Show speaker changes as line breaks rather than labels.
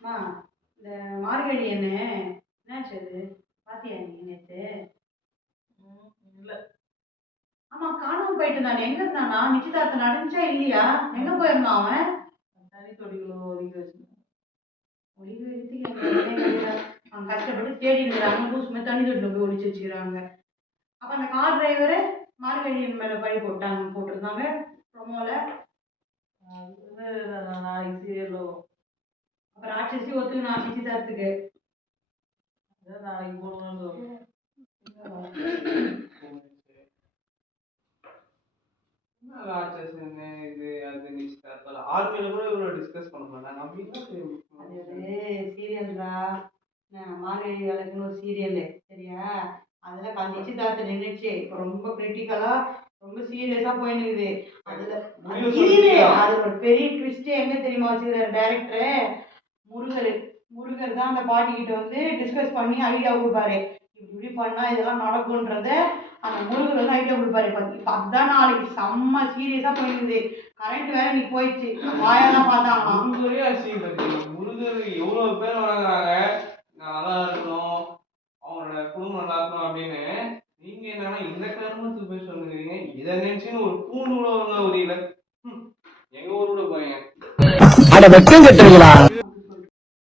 அம்மா இந்த மார்கழி என்ன என்னாச்சு அது? பாத்தியா நீ நேத்து?
இல்ல.
ஆமா காணாம போயிட்டு இருந்தானே எங்க இருந்தானா? நிச்சயதார்த்தம் நடந்துச்சா இல்லையா? எங்க போயிருந்தான் அவன்?
தனி தொடிகளோ ஒதுக்கி வச்சிருந்தேன்.
அவன் கஷ்டப்பட்டு தேடி இருக்கிறாங்க தொட்டில போய் ஒளிச்சு வச்சுக்கிறாங்க. அப்ப அந்த கார் டிரைவரு மார்கழியின் மேல பழி போட்டாங்க போட்டிருந்தாங்க ப்ரொமோல
அது நான் நாளைக்கு சீரியலோ
ராட்சசி ஒத்துக்கினா நிச்சயதார்த்துக்கு
அதான் நாளைக்கு
இது அது நிச்சயதார்த்தம் ஆர்மியில கூட இவ்வளவு டிஸ்கஸ் பண்ண மாட்டாங்க
சீரியல்டா மார்கழி வேலைக்குன்னு ஒரு சீரியல் சரியா? அதில் கல் நிச்சயதார்த்தம் நின்றுச்சு ரொம்ப கிரிட்டிக்கலா ரொம்ப சீரியஸா போயின்னு இருக்குது அதுல? அது ஒரு பெரிய ட்விஸ்டே எங்க தெரியுமா வச்சுக்கிறாரு டேரக்டர் முருகர் முருகர் தான் அந்த பாட்டி கிட்ட வந்து டிஸ்கஸ் பண்ணி ஐடியா கொடுப்பாரு. இப்படி இப்படி பண்ணா இதெல்லாம் நடக்கும்ன்றத அந்த முருகர் வந்து ஐடியா கொடுப்பாரு. இப்போ அதுதான் நாளைக்கு செம்ம சீரியஸா போயிருக்குது. கரண்ட் வேற நீ போயிடுச்சு. வாயெல்லாம் பார்த்தாங்களாம்
முருகரே அசிங்கப்படுத்தி முருகர் எவ்வளவு பேர் வணங்குறாங்க நான் நல்லா இருக்கணும். அவங்களோட குடும்பம் நல்லா இருக்கணும் அப்படின்னு. நீங்க என்னன்னா இந்த கருமத்துக்கு போய் சொல்லுறீங்க. இதை நினைச்சுன்னு ஒரு பூண்டு கூட உரியல ம், எங்க ஊர் கூட போறீங்க?
அட வெக்கம் கட்டுறீங்களா?